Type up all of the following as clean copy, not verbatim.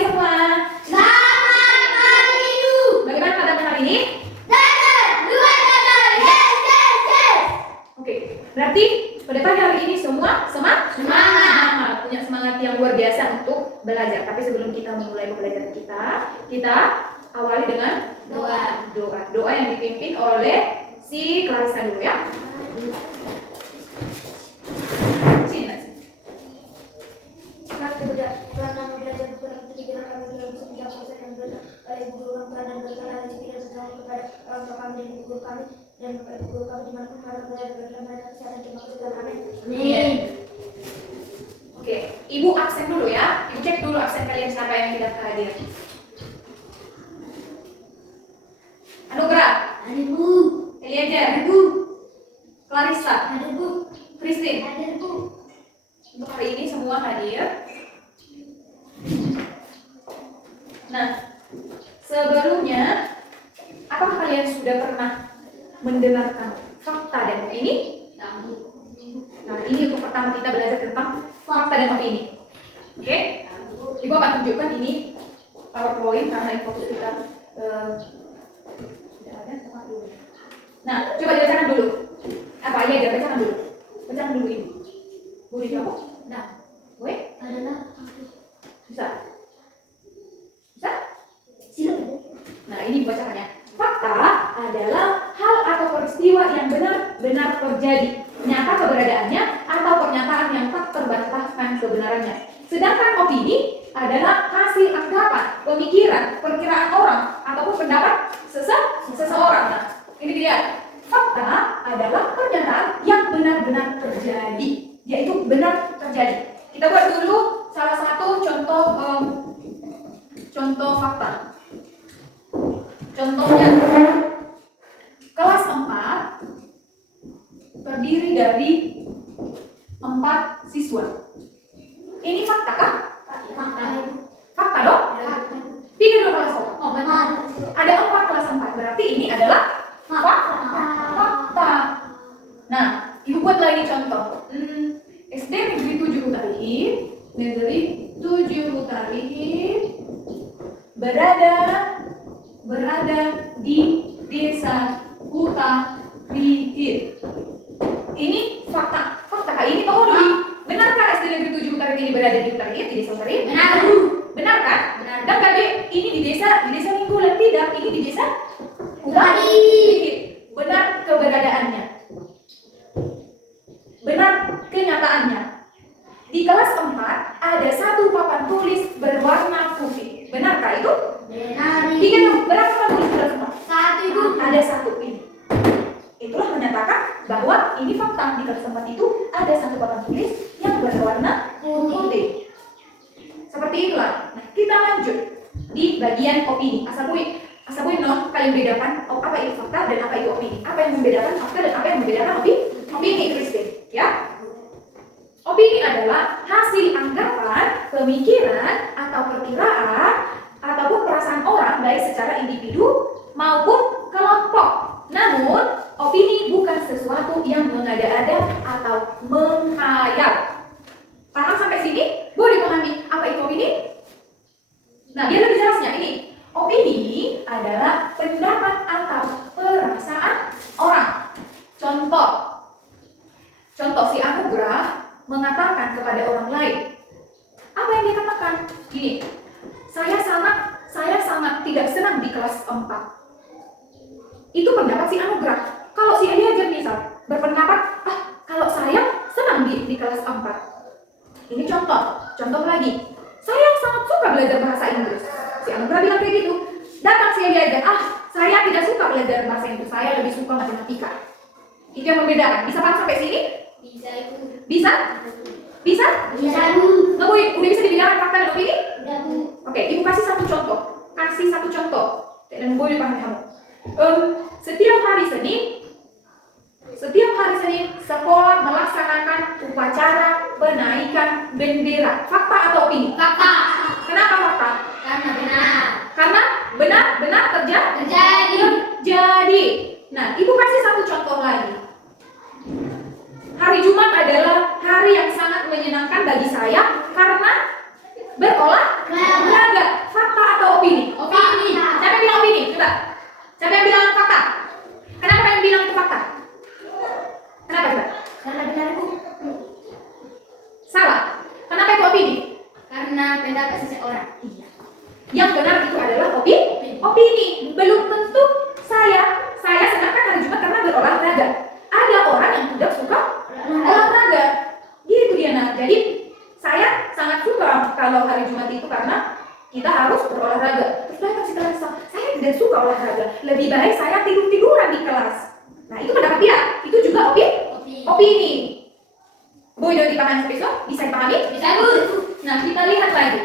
semua. Selamat pagi, Bu. Bagaimana keadaan hari ini? Datar, dua datar, yes, yes, yes. Oke, berarti pada pagi hari ini semua Semangat. punya semangat yang luar biasa untuk belajar. Tapi sebelum kita memulai pembelajaran kita awali dengan doa yang dipimpin oleh si Clarissa dulu ya. Sini, Mas. Oke, Ibu absen dulu ya. Ibu cek dulu absen kalian siapa yang tidak hadir. Anugerah, Ada, Bu. Eliezer, Ada, Bu. Clarissa, Ada, Bu. Christine. Ada, Bu. Untuk hari ini semua hadir. Nah, sebelumnya, apakah kalian sudah pernah mendengarkan fakta dan opini? Nah, ini untuk pertama kita belajar tentang fakta dan opini. Oke? Ibu akan tunjukkan ini PowerPoint karena ini fokus kita tidak ada tempat dulu. Nah, coba dibacakan dulu. Apa aja bacakan dulu. Bacakan dulu ini. Boleh jawab? Nah, boleh? Adalah Bisa? Bisa? silakan. Nah, ini bacakannya. Fakta adalah hal atau peristiwa yang benar-benar terjadi, nyata keberadaannya atau pernyataan yang tak terbantahkan kebenarannya. Sedangkan opini adalah hasil anggapan, pemikiran, perkiraan orang ataupun pendapat seseorang. Nah, ini dia. Fakta adalah pernyataan yang benar-benar terjadi, yaitu benar terjadi. Kita buat dulu salah satu contoh fakta. Contohnya, kelas 4 terdiri dari 4 siswa. Ini fakta kah? Fakta dong? Pikir dulu kelas 4. Oh, benar. Ada 4 kelas 4, berarti ini adalah fakta. Nah, ibu buat lagi contoh. SD Negeri 7 Hutarihin, Negeri 7 Hutarihin berada di desa Hutarihin. Ini fakta. Fakta kah ini? Tunggu dulu. Benarkah SD Negeri 7 Hutarihin ini berada di Hutarihin, di desa Hutarihin? Benar. Benar kan? Benar. Dan tadi ini di desa Lingkulan tidak, ini di desa Hutarihin. Benar keberadaannya. Benar kenyataannya. Di kelas 4 ada satu papan tulis berwarna putih. Benarkah itu? Benar. Berapa papan tulis di kelas 4? Satu, Ibu. Ada satu ini. Itulah menyatakan bahwa ini fakta. Di kelas 4 itu ada satu papan tulis yang berwarna putih. Seperti itulah. Nah, kita lanjut di bagian opini. Asal non kalian bedakan apa itu fakta dan apa itu opini. Apa yang membedakan fakta dan apa yang membedakan opini, Christine, ya? Opini adalah hasil anggapan, pemikiran, atau perkiraan, ataupun perasaan orang baik secara individu maupun kelompok. Namun, opini bukan sesuatu yang mengada-ada atau menghayal. Paham sampai sini? Boleh dipahami apa itu opini? Nah, biar lebih jelasnya ini. Opini adalah pendapat atau perasaan orang. Contoh si Anugerah mengatakan kepada orang lain. Apa yang dia katakan? Gini, saya sangat tidak senang di kelas 4. Itu pendapat si Anugerah. Kalau si Eliezer misal berpendapat, kalau saya senang di kelas 4. Ini contoh lagi. Saya sangat suka belajar bahasa Inggris. Si Anugerah bilang kayak gitu. Datang si Eliezer, saya tidak suka belajar bahasa Inggris, saya lebih suka matematika. Itu yang membedakan. Bisa paham sampai sini? Bisa, Ibu. Bisa? Bisa? Bisa, Bu. Nggak, Bu, udah bisa dibedakan fakta dan opini? Udah, Bu. Oke, Ibu kasih satu contoh. Dan boleh dipahami kamu. Setiap hari Senin sekolah melaksanakan upacara penaikan bendera. Fakta atau opini? Fakta. Kenapa fakta? Karena benar. Karena benar Terjadi. terjadi. Nah, Ibu kasih satu contoh lagi. Hari Jumat adalah hari yang sangat menyenangkan bagi saya karena berolahraga. seseorang. Iya. Yang benar itu adalah opini. Belum tentu saya senangkan hari Jumat karena berolahraga. Ada orang yang tidak suka olahraga. Gitu dia nak. Jadi saya sangat suka kalau hari Jumat itu karena kita harus berolahraga. Terus saya kasih rasa, saya tidak suka olahraga. Lebih baik saya tiduran di kelas. Nah itu pendapat dia. Itu juga opini. Bu, itu dipahami besok? Bisa dipahami? Bisa, Bu. Nah kita lihat lagi.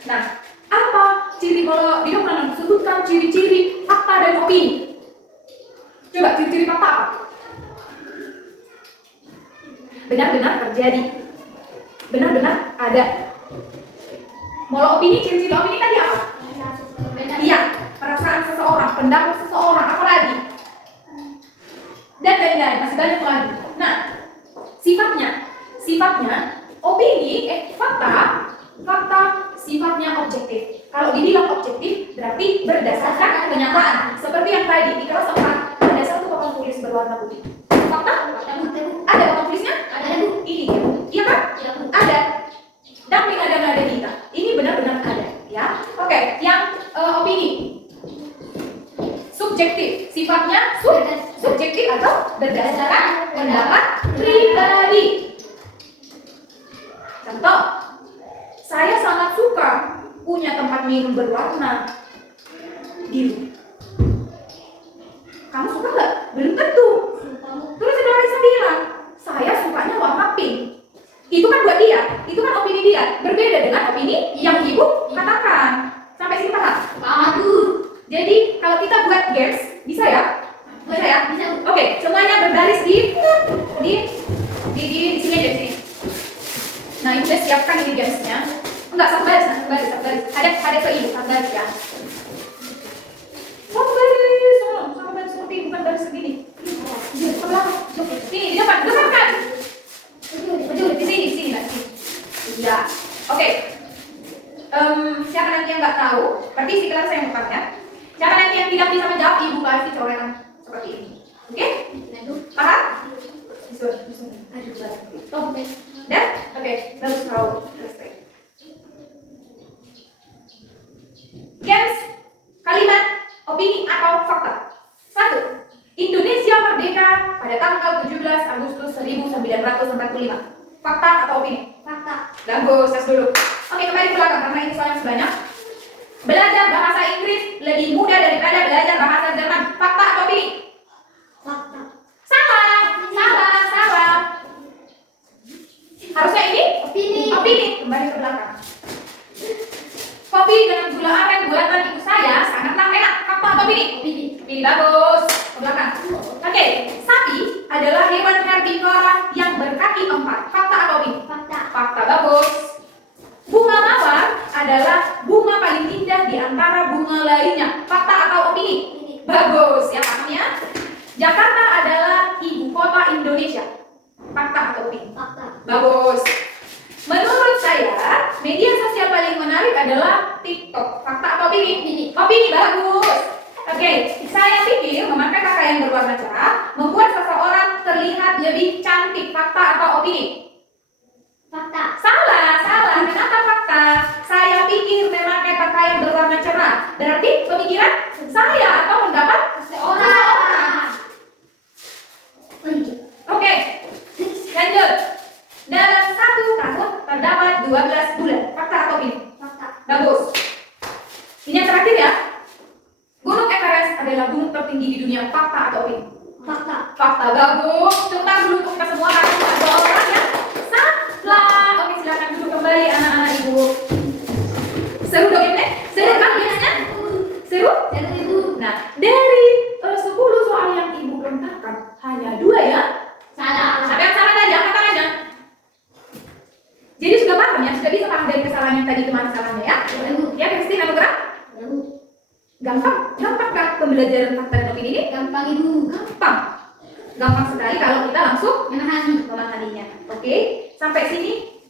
Nah, apa ciri kalau dia pernah sebutkan ciri-ciri fakta dan opini? Coba ciri-ciri fakta apa? Benar-benar terjadi, benar-benar ada. Kalau opini, ciri-ciri opini tadi apa? Iya, perasaan seseorang, pendapat seseorang, apa lagi? Dan lain-lain, masih banyak lagi. Nah, sifatnya opini, fakta sifatnya objektif. Kalau dibilang objektif, berarti berdasarkan kenyataan. Seperti yang tadi di kelas 4, ada satu papan tulis berwarna putih. Fakta? Ada papan tulisnya? Ada, Bu. Ini dia. Iya kan? Iya, Bu. Ada. Damping ada nada kita. Ini benar-benar ada, ya. Oke, yang opini. Subjektif. Sifatnya subjektif atau berdasarkan pendapat pribadi. Contoh, saya sangat suka punya tempat minum berwarna biru. Kamu suka nggak? Belum tentu. Terus ada Raisa bilang, saya sukanya warna pink. Itu kan buat dia, itu kan opini dia. Berbeda dengan opini yang ibu katakan. Sampai sini paham? Paham, Bu. Jadi kalau kita buat games, bisa ya? Bisa ya? Bisa, Bu. Oke, semuanya berbaris di sini aja, sini. Nah, ibu udah siapkan ini gamesnya. Enggak, satu baris. Ada ke ibu, satu baris ya. Satu baris seperti bukan baris segini. Sebelah, sini, di depan kan? Di sini, Mbak. Ya, oke. Siapa nanti yang nggak tahu, berarti sekitar saya mau ya. Siapa nanti yang tidak bisa menjawab, ibu kasih coretan seperti ini. Oke? Paham? Bisa. Aduh, Oke. dan oke, bagus kau selesai. Games, kalimat, opini atau fakta. 1. Indonesia merdeka pada tanggal 17 Agustus 1945. Fakta atau opini? Fakta. Bagus, tes dulu. Oke, kembali ke belakang karena ini soalnya sebanyak. Belajar bahasa Inggris lebih mudah daripada belajar bahasa Jerman. Fakta atau opini? Fakta. Salah. Harusnya ini opini. Kembali ke belakang. Kopi dengan gula aren buatan ibu saya sangatlah enak. Fakta atau opini? Opini, bagus. Ke belakang. Oke, sapi adalah hewan herbivora yang berkaki 4. Fakta atau opini? Fakta, bagus. Bunga mawar adalah bunga paling indah di antara bunga lainnya. Fakta atau opini? Bagus, ya paham ya? Jakarta adalah ibu kota Indonesia. Fakta atau opini? Fakta. Bagus. Menurut saya, media sosial paling menarik adalah TikTok. Fakta atau opini? Opini, bagus. Oke, saya pikir memakai pakaian berwarna cerah membuat seseorang terlihat lebih cantik. Fakta atau opini? Fakta. Salah. Kenapa fakta? Saya pikir memakai pakaian berwarna cerah. Berarti pemikiran saya atau pendapat seseorang. Oke, lanjut. Dalam 1 tahun terdapat 12 bulan. Fakta atau opini? Fakta. Bagus. Ini yang terakhir ya. Gunung Everest adalah gunung tertinggi di dunia. Fakta atau opini? Fakta. Fakta, bagus. Tepuk dulu untuk kita semua karena ada orang yang salah. Oke, silakan duduk kembali anak-anak ibu. Seru dong ini? Seru kan biasanya? Seru? Ibu. Nah, dari 10 soal yang ibu lengkapkan hanya 2 ya. Salah. Siapa yang salah tadi? Angkat tangannya. Jadi sudah paham ya? Sudah bisa paham dari kesalahan yang tadi kemana salahnya ya? Ibu. Ya, Kristina Nugra? Ibu. Gampang kah pembelajaran fakta dan opini ini? Gampang, Ibu. Gampang sekali kalau kita langsung Memahami. memahaminya. Oke, sampai sini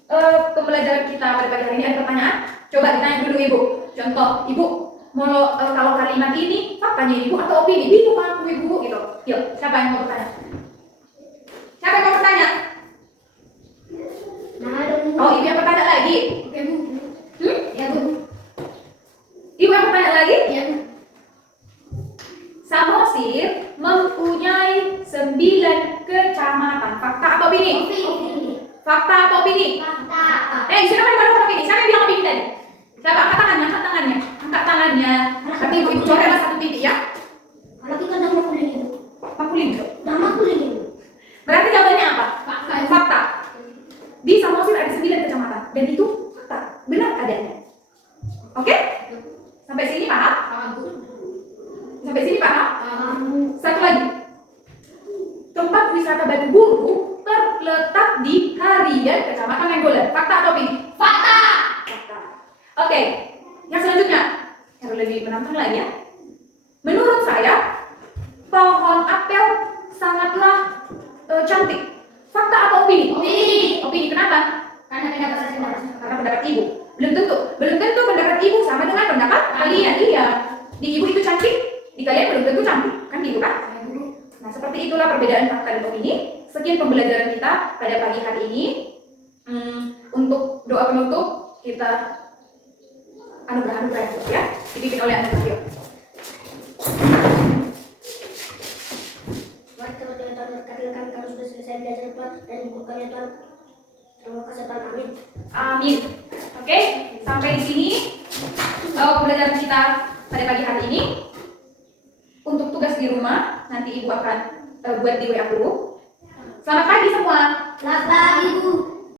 pembelajaran kita pada pagi hari ini. Ada pertanyaan? Coba ditanya dulu ibu. Contoh, ibu mau kalau kalimat ini faktanya ibu atau opini? Bingung aku ibu gitu. Yuk, siapa yang mau bertanya? Siapa yang mau bertanya? lagi? Oke, Bu. Ya, Bu. Ibu yang bertanya lagi? Ya, Bu. Samosir mempunyai 9 kecamatan. Fakta atau opini? Opini. Fakta atau opini? Fakta. Siapa yang bilang opini? Siapa yang bilang opini tadi? Siapa? Angkat tangannya, angkat tangannya. Angkat tangannya. Nanti ibu coret 1 titik ya. Lagi kan nama kuliah, Bu. Makulin. Nama kuliah, Bu. Berarti jawabannya apa? Fakta. Fakta. Di Samosir ada 9 kecamatan. Dan itu fakta. Benar adanya. Oke? Sampai sini paham? Paham, Bu. Sampai sini paham? Paham. Satu lagi. Tempat wisata Batu Bulu terletak di Harian, Kecamatan Nainggolan. Fakta atau opini? Fakta. Fakta. Oke. Yang selanjutnya. Yang lebih menantang lagi ya. Menurut saya, pohon apel sangatlah cantik. Fakta atau opini? Opini. Opini. Kenapa? Karena pendapat saya. Karena pendapat ibu. Belum tentu pendapat ibu sama dengan pendapat kalian. Iya. Di ibu itu cantik, di kalian belum tentu cantik. Kan gitu kan? Nah, seperti itulah perbedaan fakta dan opini. Sekian pembelajaran kita pada pagi hari ini. Untuk doa penutup kita anugerah ya, dipimpin oleh anak Tuhan. Mari kita berdoa, Tuhan berkati kami sudah selesai belajar, Tuhan, dan ibu kami, Tuhan. Terima kasih, Tuhan. Amin. Amin. Oke, sampai di sini pembelajaran kita pada pagi hari ini. Untuk tugas di rumah nanti ibu akan buat di WA group. Selamat pagi semua. Selamat pagi, Bu.